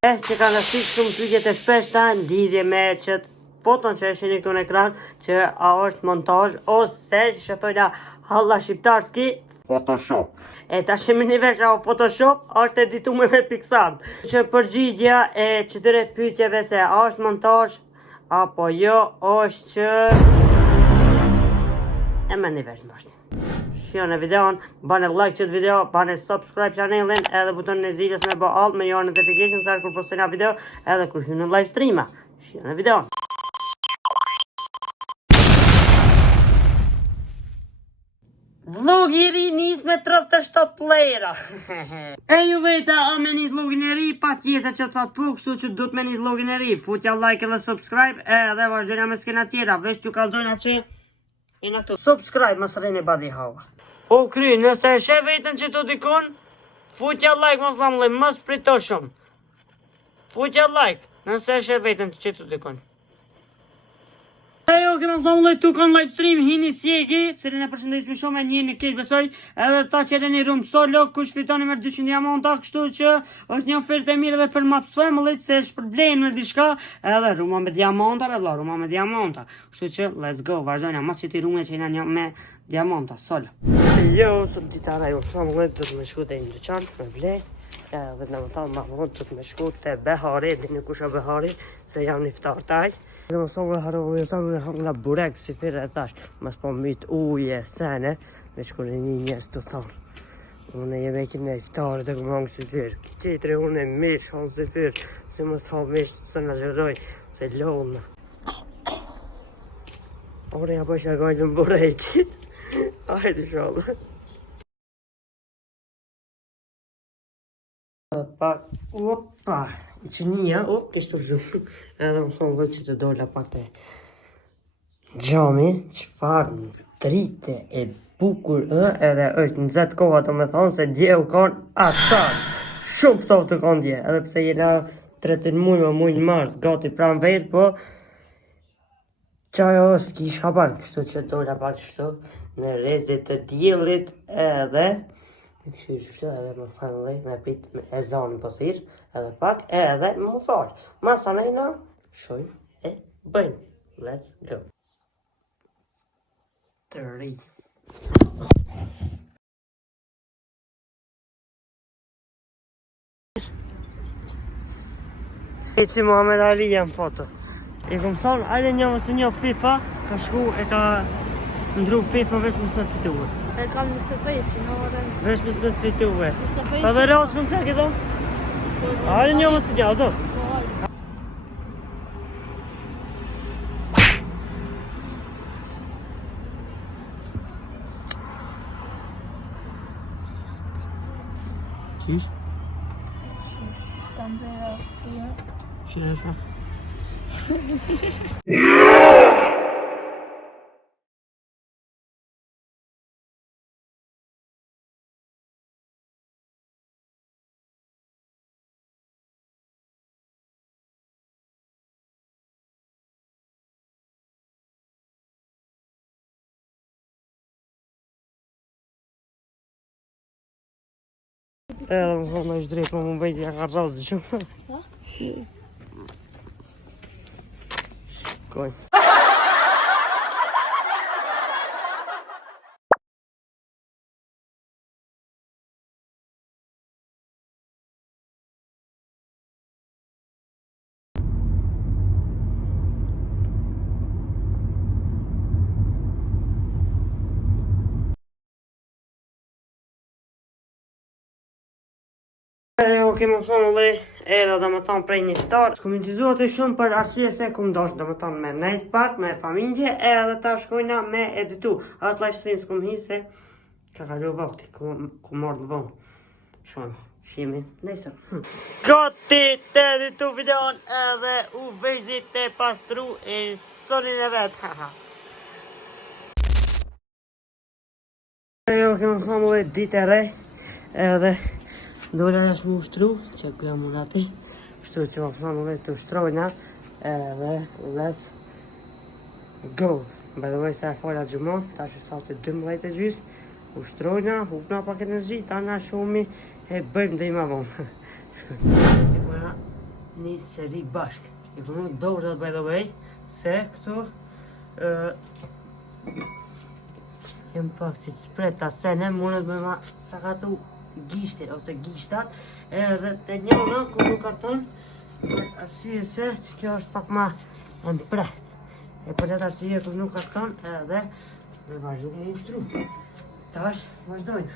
Që ka rësit shumë pyetje të shpeshta në lidhje me qëtë foton që e shini këtu në ekran, që a është montazh ose që shëtojna halla shqiptarski Photoshop. E ta shemi një vesh a Photoshop është edituar me Pixart. Që përgjigja e çtyre pyetjeve se a është montazh apo jo është që e më një vesh mbashni. Shihoni videon, bane like qëtë video, bane subscribe channelin, edhe butonin e zilës me bë all me jo notification sa kur postojna video, edhe kur hynë në live streama. Shihoni videon. Vlog i ri nis me 37 plejra. E ju veta, a me nis vlogin e ri, pa tjetër që thot po, kështu që du të me nis vlogin e ri. Futja like edhe subscribe, edhe vazhdojna me skena tjera, vesh t'ju kalzojna që e në këtu. Subscribe, më së rejnë e badi hava. O kry, nëse e shë vetën që tu dikon, futja like më famle, më sprito shumë. Futja like, nëse e shë vetën që tu dikon. Ejo, kemë famle, tu kanë live stream, hini sjegi, cilin e përshëndesmi shumë e njëni keq besoj, edhe ta që edhe një room solo, kush fitoni me 200 diamanta, kështu që është një ofertë e mirë edhe për Maps Family, se shpërblen me diçka, edhe ruma me diamanta, bella, ruma me diamanta. Kështu që, let's go, vazhdojna, mas që ti rume që jena një me diamanta, solo. Jo, sot ditara ju famle, du të me shku dhe një dyqan, me blej, edhe në më talë ma vonë, du të me shku të Behari, dhe një kusha Behari, se jam një ftar taj. Dhe më sonë nga harë, me thamë nga burek si firë e tash, mas po mytë uje, sene, me shkone një njës të thonë. Unë e jeme kim në iftarë dhe këmë hangë si firë. Qitri unë e mish hangë si firë, se mës të hangë mish të në gjëroj, se lonë. Ore ja po që gajnë në burekit. Ajde shalë. Opa, i që një, kishtë të zhumë, edhe më thonë vëtë që të dolla pak të gjami, qëfar në drite e bukur edhe është në zetë koha të me thonë se dje u kanë asar, shumë fëtof të kanë dje, edhe pse jena 30 muj më muj në mars, gati pranë verë, po qajo është ki shkaban, kështu që dolla pak qështu, në rezit të djelit edhe, me kështu edhe më family, me pit me e zonë pësir, edhe pak, edhe më falë. Masa nejna, shoj e bëjnë. Let's go. Të ri. E që Muhammed Ali jam foto. I kom thonë, ajde një mësë një FIFA, ka shku e ka ndru FIFA veç mësë me fituë. E kam 25 që në orën. Veç mësë me fituë. 25. Pa dhe rrasë këmë të këto? Ajde një mësë një, do? Qish? Kam 0, 2. Shë e shak. Edhe më thonë është drejt më bëjt ja ka rrasë shumë. Koj. Jo, kemë thonë le, edhe dhe më thonë prej një shtarë. S'kom intizuat e shumë për arsye se kom dosh dhe më thonë me nejt pak, me familje, edhe ta shkojna me editu. As live stream s'kom hi se ka kalu vakti, ku mordë vonë. Shumë, shimi, nesër. Gati të editu videon edhe u vejdi të pastru e sonin e vetë. Jo, kemë thonë le ditë e rej, edhe dola është mu ushtru, që këja mu nati, kështu që më thonë dhe të ushtrojna, edhe let's go. By the way, se e fola gjumon, ta që sati 12 e gjys, ushtrojna, hupna pak energji, ta na shumë e bëjmë dhe i ma vonë. një seri bashk. I punu dorëzat by the way, se këtu jem pak si të spreta se ne mundet me ma sakatu gishtin ose gishtat edhe të njona ku nuk karton arsye se që kjo është pak ma e mpret. E për atë arsye ku nuk karton edhe me vazhdu më ushtru. Tash vazhdojnë.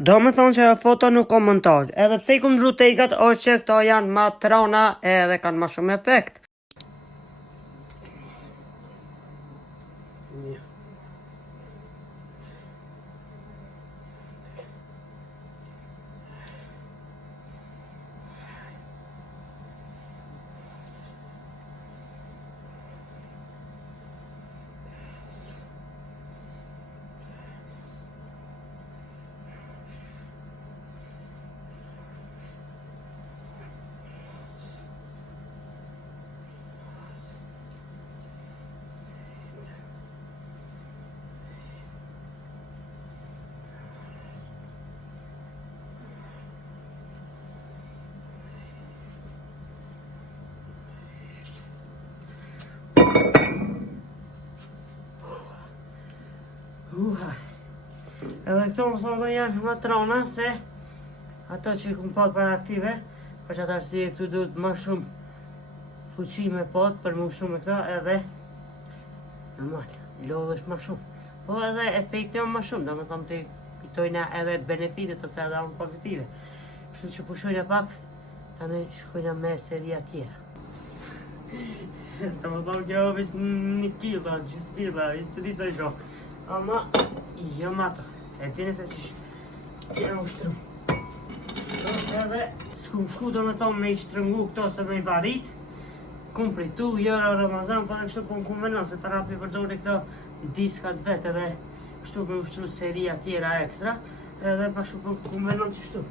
Do me thonë që foto nuk ka montaj, edhe pse i kum ndru tekat është që këto janë ma trona edhe kanë ma shumë efekt. Edhe këto më thonë dhe janë më trona se ato që i kum pat për aktive, për që atë arsye këtu duhet më shumë fuqi me pat për më shumë me këta edhe normal, lodhesh më shumë. Po edhe efekte më shumë, do më thonë të pitojna edhe benefitet ose edhe anë pozitive. Kështu që pushojna pak, tani shkojna me seria tjera. Të më thonë kjo veç një kila, gjys kila, i cili sa i shko. Ama, jo më ato. E dini se që jena ushtru. Edhe s'kum shku do me thonë me i shtrëngu këto se me i varit. Kum pritu, jëra Ramazan, pa dhe kështu po më kum venon se të rapi përdori këto diskat vetë edhe kështu me ushtru seria tjera ekstra. Edhe pa shu po më kum venon që shtu.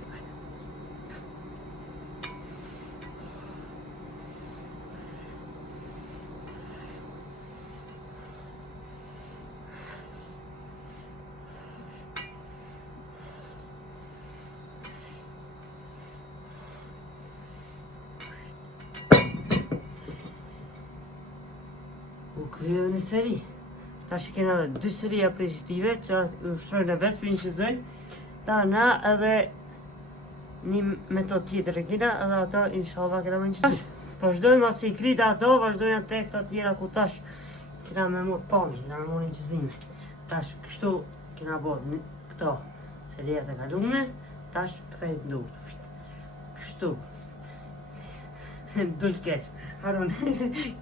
Kryo edhe një seri. Ta që kena dhe 2 seria pozitive që ushtrojnë e vetë për një qëzoj. Ta na edhe një metod tjetër e kina edhe ato inshallah kena me një qëzoj. Vazhdojmë as i krita ato, vazhdojnë atë këta tjera ku tash kena me mor pami, kena me mor një qëzime. Tash kështu kena bo këto seria të kalume, tash këthejt ndurë. Kështu. Dull keq. Haron.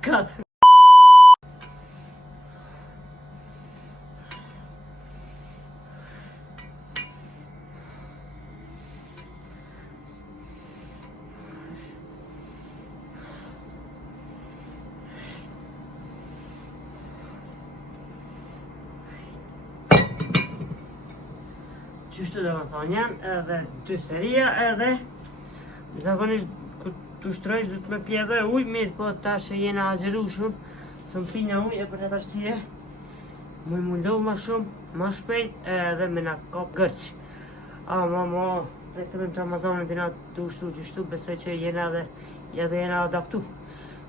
Katë. Qështu dhe më thonë janë edhe 2 seria edhe zakonisht ku të ushtrojsh du të me pje edhe uj, mirë po tash e jena agjeru shumë së më pina uj e për atë arsye mu i mundohu ma shumë, ma shpejt edhe me na kap gërq. Prekëtëve në Ramazanit jena të ushtru qështu, besoj që jena edhe jena adaptu.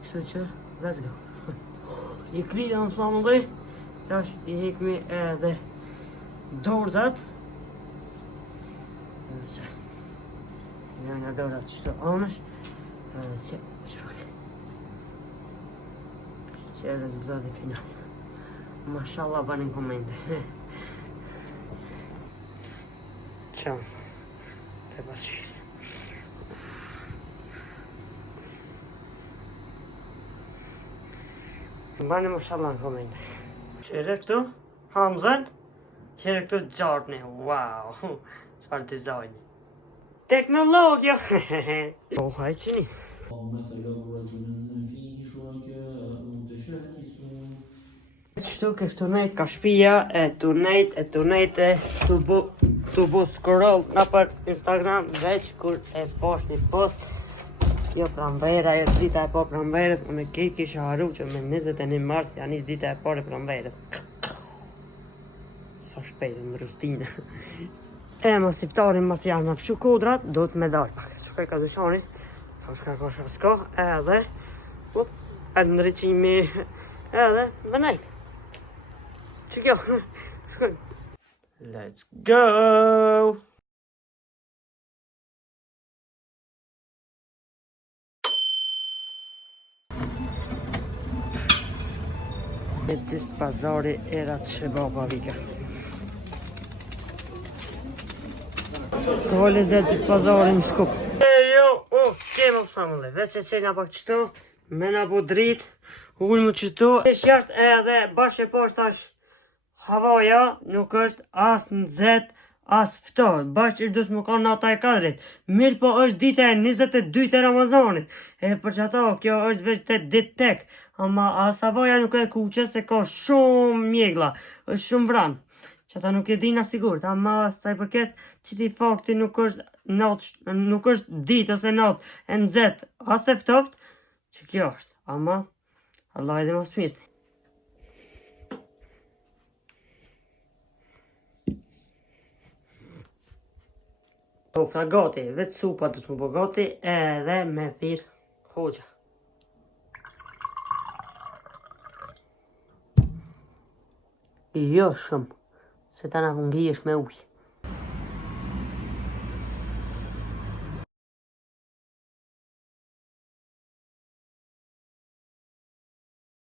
Kështu që, let's go. I kri dhe më thonë dhe, tash i hekmi edhe dorëzat. Njërë dorëzat qështu anësh, që shfak. Që e rezultati final. Mashallah banin komende. Qamë, të pasqyri. Bani mashallah në komende. Qere këtu, Hamzën, qere këtu Gjartni, wow, qëfar dizajni. Teknologja! Po, hajtë që njësë. Qështu kështu nejt ka shpia e tu nejt tu bu scroll në për Instagram veç kur e posh një post jo pranvera, jo dita e po pranverës unë e kej kisha haru që me 21 mars janë i dita e por e pranverës sa shpejt në rustinë e mos iftarin mos janë në fshu kodrat do të me dalë pak shkoj ka dëshoni Koshka s'ka, edhe ndryqimi edhe bënajt. Që kjo? Let's go! This pazari era të shebaba vika. Të hole zet për pazari në Shkup. Kema familje, veç e qena pak qëto, me na bu drit, ullë më qëto. Esh jashtë edhe bashkë e poshtë tash havaja nuk është as në zet, as ftohët. Bashkë që dus më ka nata e kadrit. Mirë po është dita e 22 të Ramazanit. E për që ata, kjo është veç të dit tek. Ama as havaja nuk e kuqe se ka shumë mjegla, është shumë vranë. Që ata nuk e dina sigurt, ama sa i përket qiti fakti nuk është ditë ose natë e nëzet, as e ftoft, që kjo është, ama Allah edhe më smirti. Po fa gati, vetë supa të të më po gati edhe me thirë hoxha. Jo shumë. Se ta na ngrihesh me ujë.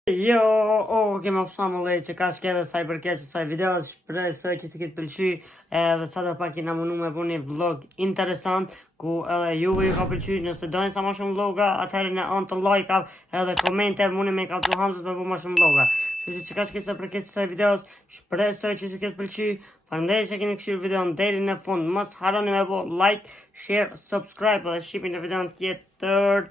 Jo, kema pësamu lej që ka shkele sa i përket që sa i video, shpresoj që të këtë pëlqy, edhe sa do pak kena mënu me bu një vlog interesant, ku edhe juve ju ka pëlqy, nëse dojnë sa ma shumë vloga, atëherë në anë të like edhe komente, mune me kalcu Hamzës me bu ma shumë vloga. Që ka shkele sa i përket që sa i video, shpresoj që të këtë pëlqy, faleminderit që keni këshirë videon deri në fund, mos harroni me bu like, share, subscribe edhe shqipin në videon tjetër.